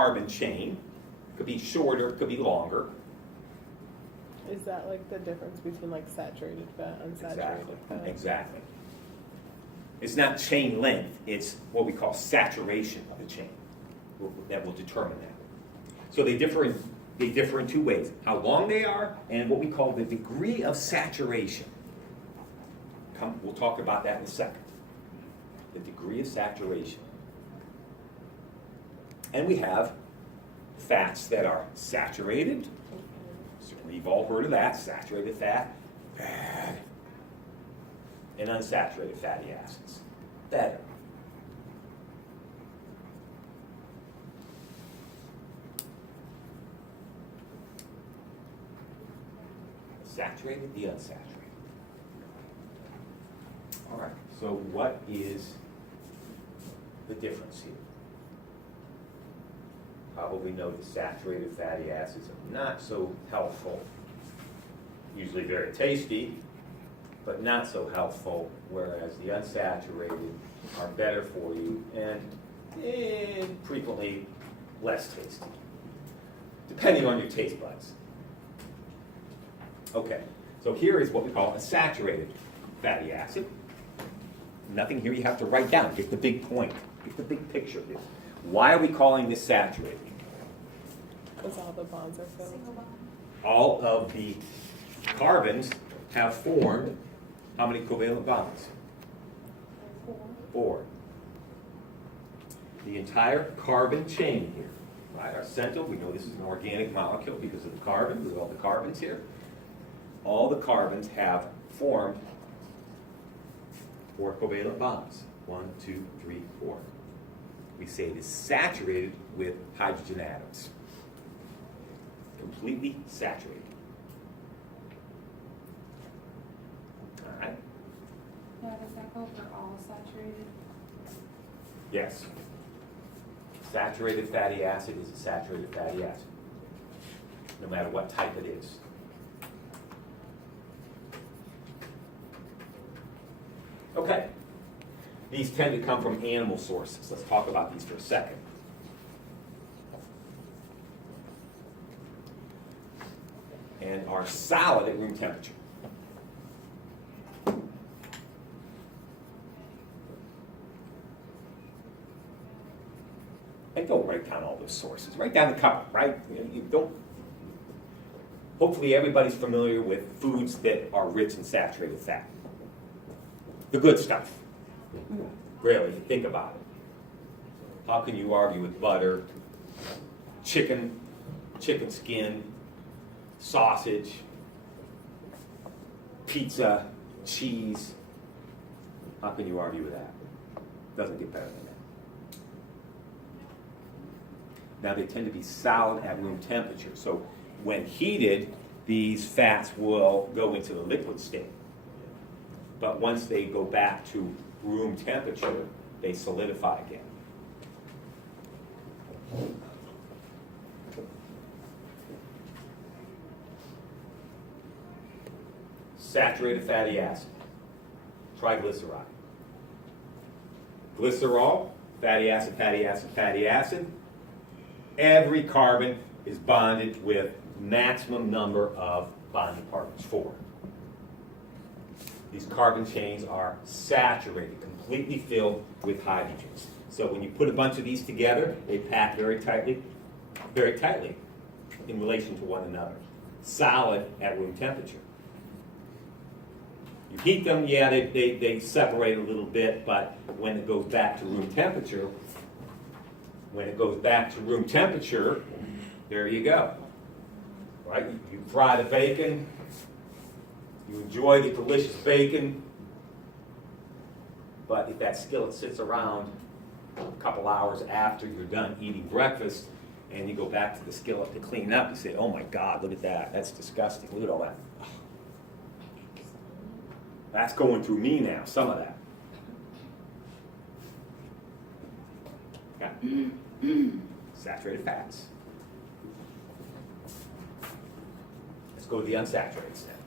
carbon chain. Could be shorter, could be longer. Is that like the difference between like saturated fat, unsaturated fat? Exactly. It's not chain length, it's what we call saturation of the chain that will determine that. So they differ in two ways: how long they are and what we call the degree of saturation. We'll talk about that in a second. The degree of saturation. And we have fats that are saturated. Certainly you've all heard of that. Saturated fat, bad. And unsaturated fatty acids, better. Saturated, the unsaturated. All right, so what is the difference here? Probably know the saturated fatty acids are not so helpful, usually very tasty, but not so helpful, whereas the unsaturated are better for you and frequently less tasty, depending on your taste buds. Okay, so here is what we call a saturated fatty acid. Nothing here you have to write down, get the big point, get the big picture here. Why are we calling this saturated? Because all the bonds are filled. All of the carbons have formed how many covalent bonds? 4. The entire carbon chain here, right? Our central, we know this is an organic molecule because of the carbon, with all the carbons here. All the carbons have formed 4 covalent bonds. 1, 2, 3, 4. We say it is saturated with hydrogen atoms. Completely saturated. All right? Yeah, does that go for all saturated? Yes. Saturated fatty acid is a saturated fatty acid, no matter what type it is. Okay. These tend to come from animal sources. Let's talk about these for a second. And are solid at room temperature. And don't write down all those sources. Write down the couple, right? You don't. Hopefully everybody's familiar with foods that are rich in saturated fat. The good stuff. Really, think about it. How can you argue with butter, chicken skin, sausage, pizza, cheese? How can you argue with that? Doesn't get better than that. Now they tend to be solid at room temperature. So when heated, these fats will go into the liquid state. But once they go back to room temperature, they solidify again. Saturated fatty acid, triglyceride. Glycerol, fatty acid, fatty acid, fatty acid. Every carbon is bonded with maximum number of bonding partners, 4. These carbon chains are saturated, completely filled with hydrogens. So when you put a bunch of these together, they pack very tightly in relation to one another. Solid at room temperature. You heat them, yeah, they separate a little bit, but when it goes back to room temperature, there you go. Right? You fry the bacon, you enjoy the delicious bacon, but if that skillet sits around a couple hours after you're done eating breakfast and you go back to the skillet to clean up, you say, oh my God, look at that. That's disgusting. Look at all that. That's going through me now, some of that. Yeah. Saturated fats. Let's go to the unsaturated step.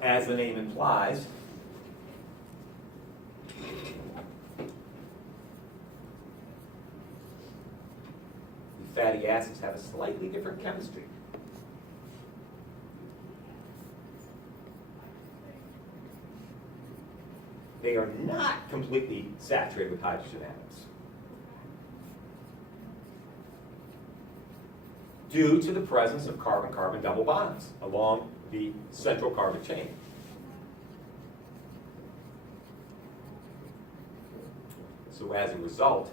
As the name implies, fatty acids have a slightly different chemistry. They are not completely saturated with hydrogen atoms, due to the presence of carbon-carbon double bonds along the central carbon chain. So as a result,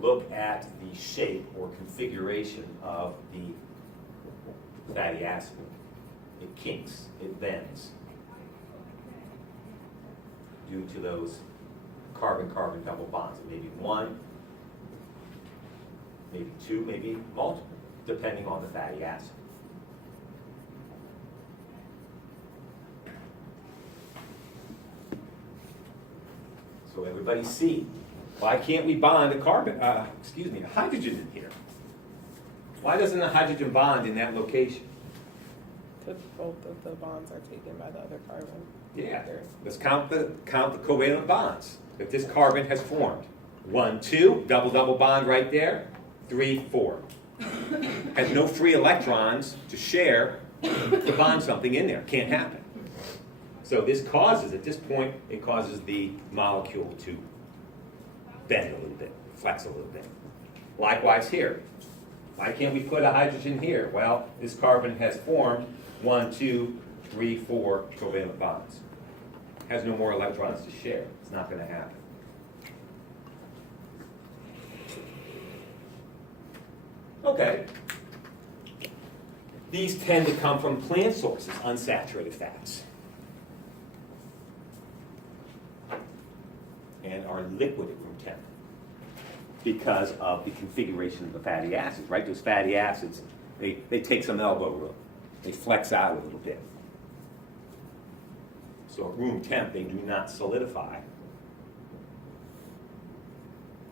look at the shape or configuration of the fatty acid. It kinks, it bends, due to those carbon-carbon double bonds. Maybe one, maybe two, maybe multiple, depending on the fatty acid. So everybody see, why can't we bond a hydrogen in here? Why doesn't the hydrogen bond in that location? Because both of the bonds are taken by the other carbon. Yeah, let's count the covalent bonds that this carbon has formed. 1, 2, double bond right there. 3, 4. Has no free electrons to share to bond something in there. Can't happen. So this causes, at this point, it causes the molecule to bend a little bit, flex a little bit. Likewise here. Why can't we put a hydrogen here? Well, this carbon has formed 1, 2, 3, 4 covalent bonds. Has no more electrons to share. It's not going to happen. Okay. These tend to come from plant sources, unsaturated fats, and are liquid at room temp because of the configuration of the fatty acids, right? Those fatty acids, they take some elbow room. They flex out a little bit. So at room temp, they do not solidify.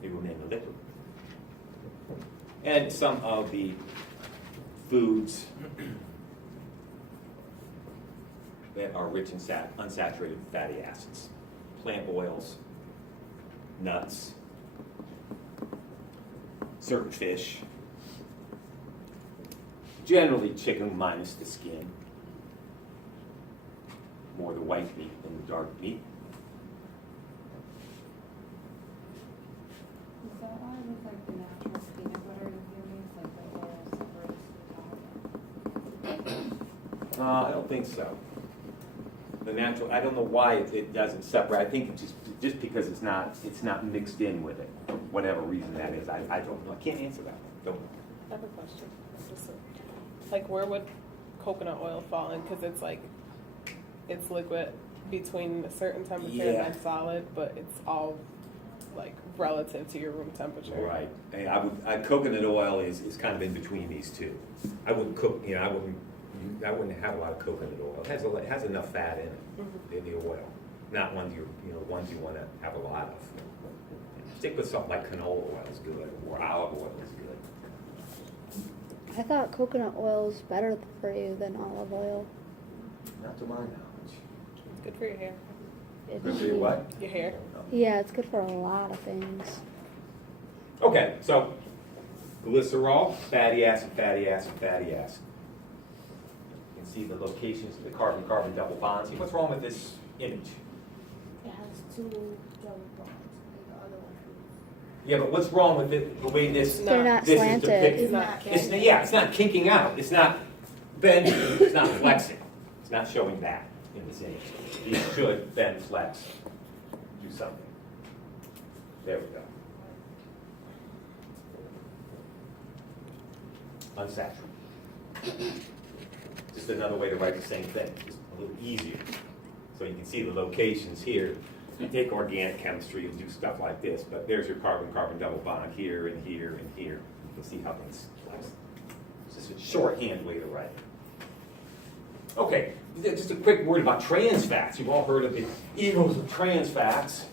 They remain a liquid. And some of the foods that are rich in unsaturated fatty acids, plant oils, nuts, certain fish, generally chicken minus the skin, more the white meat than the dark meat. Is that why with like the natural peanut butter and hummus, like the oil separates the top? I don't think so. The natural, I don't know why it doesn't separate. I think it's just because it's not mixed in with it, for whatever reason that is. I don't know. I can't answer that. Don't know. I have a question. Like, where would coconut oil fall in? Because it's like, it's liquid between a certain temperature Yeah. and solid, but it's all like relative to your room temperature. Right. And coconut oil is kind of in between these two. I wouldn't cook. I wouldn't have a lot of coconut oil. It has enough fat in it, in the oil. Not ones ones you want to have a lot of. Stick with something like canola oil is good, or olive oil is good. I thought coconut oil is better for you than olive oil. Not to my knowledge. It's good for your hair. Good for your what? Your hair. Yeah, it's good for a lot of things. Okay, so glycerol, fatty acid, fatty acid, fatty acid. You can see the locations of the carbon-carbon double bonds. See what's wrong with this image? It has 2 double bonds, like the other one. Yeah, but what's wrong with the way this, They're not this slanted. is depicted? It's not It's not kinking out. It's not bending. It's not flexing. It's not showing that in this image. These should bend, flex, do something. There we go. Unsaturated. Just another way to write the same thing, just a little easier. So you can see the locations here. You take organic chemistry, you'll do stuff like this, but there's your carbon-carbon double bond here and here and here. You can see how things flex. It's just a shorthand way to write it. Okay, just a quick word about trans fats. You've all heard of the evils of trans fats.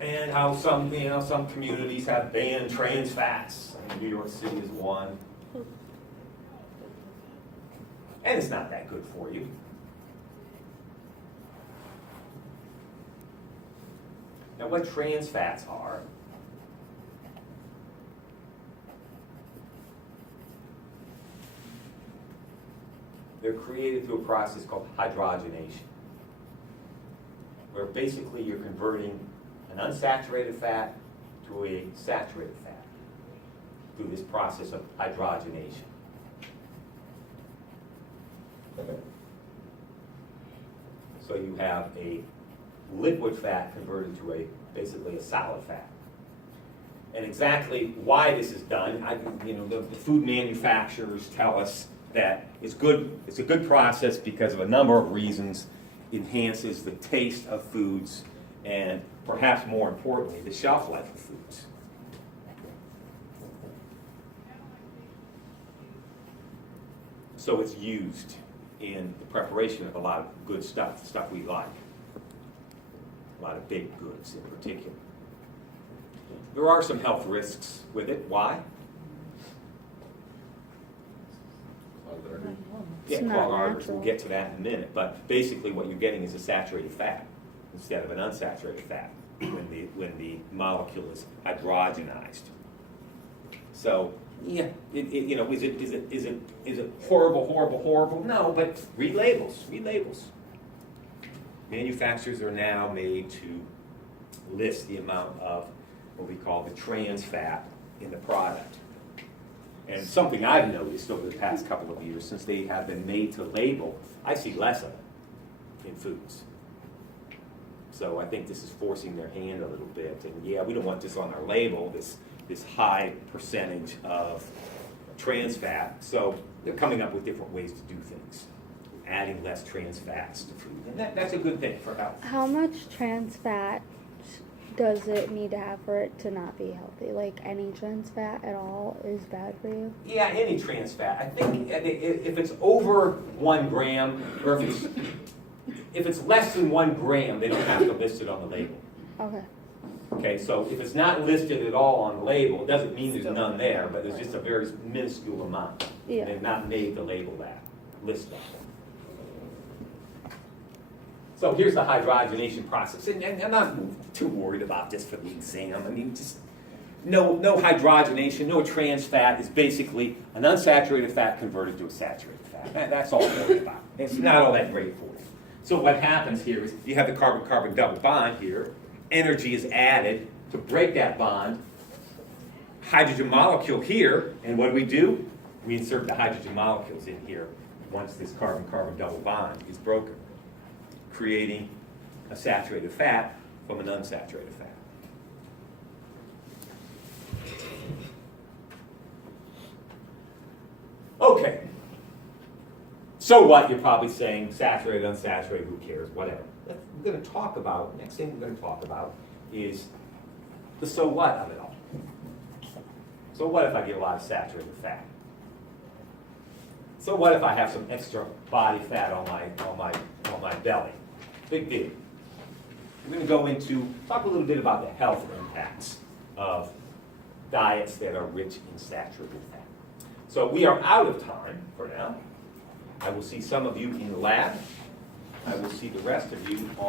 And how some communities have banned trans fats. I mean, New York City is one. And it's not that good for you. Now, what trans fats are they're created through a process called hydrogenation, where basically you're converting an unsaturated fat to a saturated fat through this process of hydrogenation. So you have a liquid fat converted to basically a solid fat. And exactly why this is done, the food manufacturers tell us that it's good. It's a good process because of a number of reasons. Enhances the taste of foods, and perhaps more importantly, the shelf life of foods. So it's used in the preparation of a lot of good stuff, stuff we like. A lot of baked goods in particular. There are some health risks with it. Why? Yeah, It's not clogged arteries. natural. We'll get to that in a minute. But basically what you're getting is a saturated fat instead of an unsaturated fat when the molecule is hydrogenized. So, yeah, is it horrible? No, but read labels. Manufacturers are now made to list the amount of what we call the trans fat in the product. And something I've noticed over the past couple of years, since they have been made to label, I see less of it in foods. So I think this is forcing their hand a little bit. And yeah, we don't want this on our label, this high percentage of trans fat. So they're coming up with different ways to do things, adding less trans fats to food. And that's a good thing for health. How much trans fat does it need to have for it to not be healthy? Like any trans fat at all is bad for you? Yeah, any trans fat. I think if it's over 1 gram, or if it's less than 1 gram, they don't have to list it on the label. Okay. Okay, so if it's not listed at all on the label, it doesn't mean there's none there, but there's just a very minuscule amount. Yeah. They've not made the label that, list that. So here's the hydrogenation process, and I'm not too worried about this for the exam. I mean, just no hydrogenation, no trans fat is basically an unsaturated fat converted to a saturated fat. That's all I'm worried about. It's not all that great for you. So what happens here is you have the carbon-carbon double bond here. Energy is added to break that bond. Hydrogen molecule here, and what do? We insert the hydrogen molecules in here once this carbon-carbon double bond is broken, creating a saturated fat from an unsaturated fat. Okay. So what? You're probably saying saturated, unsaturated, who cares, whatever. We're going to talk about, next thing we're going to talk about is the so what of it all. So what if I get a lot of saturated fat? So what if I have some extra body fat on my belly? Big deal. We're going to go into, talk a little bit about the health impacts of diets that are rich in saturated fat. So we are out of time for now. I will see some of you in the lab. I will see the rest of you on